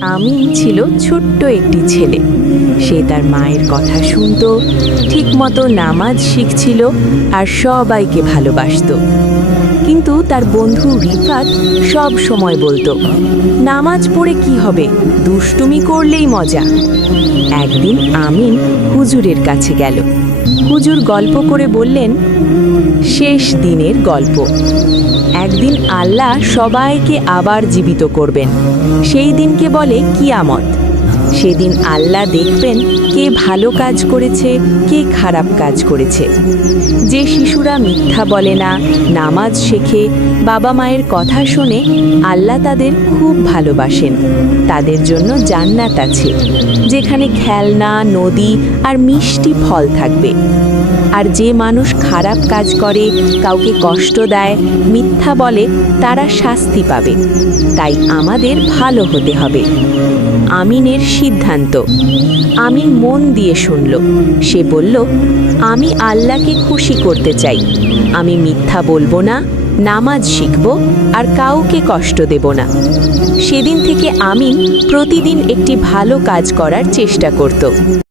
আমিন ছিল ছোট্ট একটি ছেলে। সে তার মায়ের কথা শুনত, ঠিকমতো নামাজ শিখছিল আর সবাইকে ভালোবাসত। কিন্তু তার বন্ধু রিফাত সব সময় বলতো, নামাজ পড়ে কি হবে, দুষ্টুমি করলেই মজা। একদিন আমিন হুজুরের কাছে গেল। হুজুর গল্প করে বললেন, শেষ দিনের গল্প। একদিন আল্লাহ সবাইকে আবার জীবিত করবেন। সেই দিনকে বলে কিয়ামত। সেদিন আল্লাহ দেখবেন কে ভালো কাজ করেছে, কে খারাপ কাজ করেছে। যে শিশুরা মিথ্যা বলে না, নামাজ শেখে, বাবা মায়ের কথা শোনে, আল্লাহ তাদের খুব ভালোবাসেন। তাদের জন্য জান্নাত আছে, যেখানে খেলনা, নদী আর মিষ্টি ফল থাকবে। আর যে মানুষ খারাপ কাজ করে, কাউকে কষ্ট দেয়, মিথ্যা বলে, তারা শাস্তি পাবে। তাই আমাদের ভালো হতে হবে। আমিনের সিদ্ধান্ত। আমিন মন দিয়ে শুনল। সে বলল, আমি আল্লাহকে খুশি করতে চাই। আমি মিথ্যা বলবো না, নামাজ শিখব আর কাউকে কষ্ট দেব না। সেদিন থেকে আমিন প্রতিদিন একটি ভালো কাজ করার চেষ্টা করত।